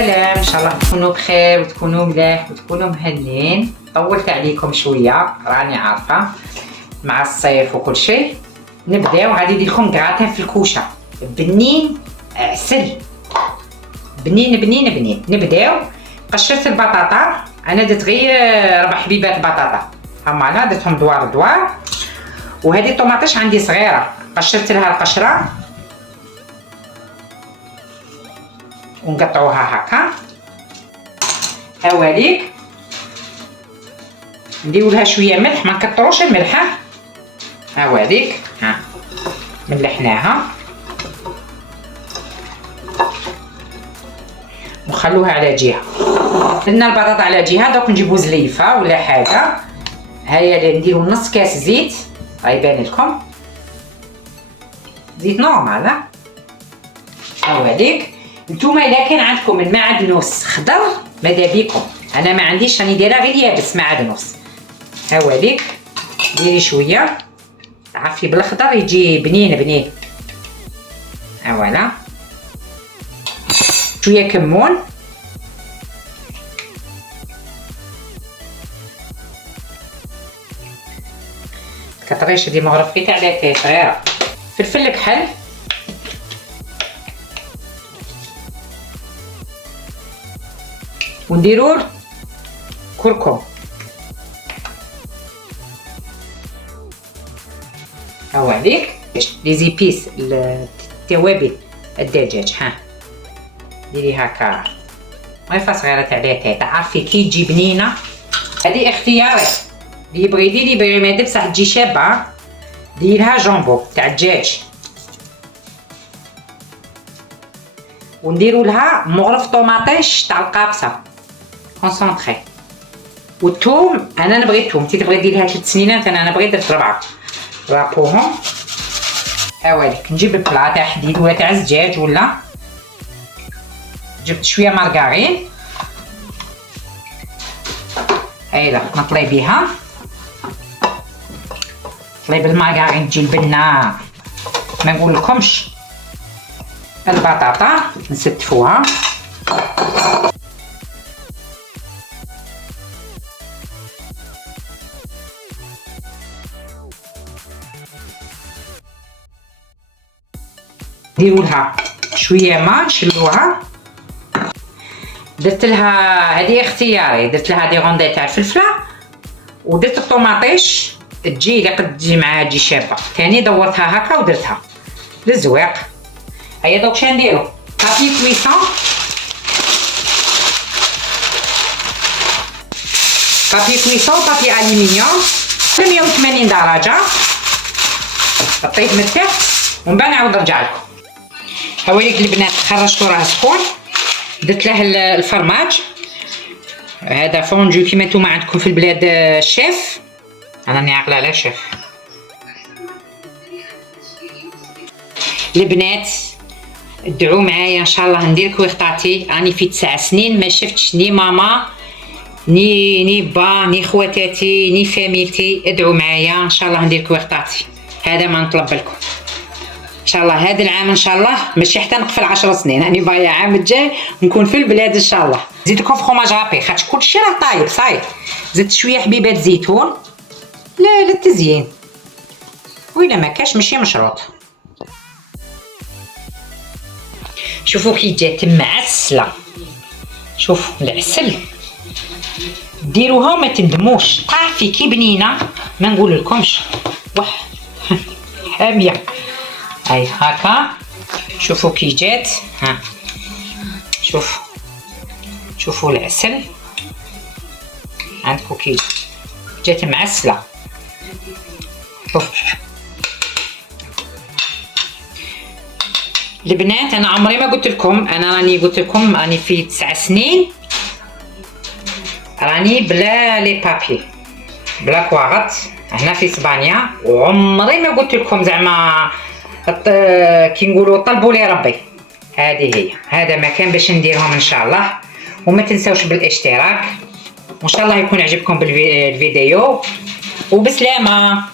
السلام، ان شاء الله تكونوا بخير وتكونوا ملاح وتكونوا مهنين. طولت عليكم شويه راني عارفه مع الصيف وكل شيء. نبداو. غادي ندير لكم كراتان في الكوشه بنين عسل، بنين بنين بنين. نبداو. قشرت البطاطا، انا درت غير 4 حبيبات بطاطا هما، لا درتهم دوار دوار. وهذه الطوماطيش عندي صغيره قشرت لها القشره ونقطعوها هكا. هاوليك نديرو لها شويه ملح، ما نكثروش الملح. هاوليك ها ملحناها ونخلوها على جهه. درنا البطاطا على جهه. دوك نجيبو زليفه ولا حاجه. هيا نديرو نص كاس زيت، غيبان لكم زيت نورمال. هاوليك نتوما الا كان عندكم المعدنوس خضر ماذا بيكم، انا ما عنديش، راني دايره غير يابس معدنوس. هاوليك ديري شويه عافي بالخضر يجي بنين بنين. هاولا شويه كمون، كطريش دي مغرفيتي على تاي صغيره. فلفل كحل، ونديرو كركم. هاوليك لي زيبيس التوابل الدجاج. ها ديري هكا غير صغيره تاع لاتاي. تعرفي كي تجي بنينه. هذه اختياري، اللي يبغي يدير يبغي ما يدير بصح تجي شابه. ديرها جامبو تاع الدجاج، ونديرو لها مغرف طوماطيش تاع القابصه كونسونطري. والثوم انا نبغي الثوم، انت تبغي دير لها 3 سنينات، انا بغيت درت 4. رابوهم. هاوليك نجيب البلا تاع حديد ولا تاع الزجاج، ولا جبت شويه مارغرين. هايلا نطلي بها، طلي بالمارغرين تجي البنه ما نقول لكمش. البطاطا نستفوها، نديرو لها شويه ما نشلوها. درت لها هذه اختياري، درت لها دي غوندي تاع الفلفله، ودرت الطوماطيش تجي الا قد تجي معاها تجي شابه. ثاني دورتها هكا ودرتها للزويق. هيا دوك شنو نديرو؟ بابي كويسون، بابي كويسون، بابي الومنيوم 180 درجه. طيب من التحت ومن بعد نعاود نرجع لكم. هاوليك البنات خرجتو راه سخون. درت له الفرماج، هذا فونجو كيما نتوما عندكم في البلاد الشيف، انا راني عاقله على شيف. البنات ادعوا معايا ان شاء الله ندير كويختاتي. راني في 9 سنين ما شفتش ني ماما ني با ني خواتاتي ني فاميلتي. ادعوا معايا ان شاء الله ندير كويختاتي. هذا ما نطلب لكم ان شاء الله. هذا العام ان شاء الله ماشي حتى نقفل 10 سنين، راني باغيه العام الجاي نكون في البلاد ان شاء الله. زيد لكم فخوماج رابي خاطر كلشي راه طايب صايب. زدت شويه حبيبات زيتون للتزيين، وإلا ما كاش ماشي مشروط. شوفوا كي جات معسله. شوف العسل ديروها وما تندموش. طافي كي بنينه ما نقول لكمش واه حاميه. هاي هكا شوفوا كي جات. ها شوفوا العسل عندكم كي جات معسله. شوف البنات انا عمري ما قلت لكم، انا راني قلت لكم راني في 9 سنين راني بلا لي بابي بلا كواغط هنا في اسبانيا، وعمري ما قلت لكم زعما كي نقولوا طلبوا لي ربي. هذه هي، هذا مكان باش نديرهم ان شاء الله. وما تنساوش بالاشتراك، وان شاء الله يكون عجبكم بالفيديو. وبسلامه.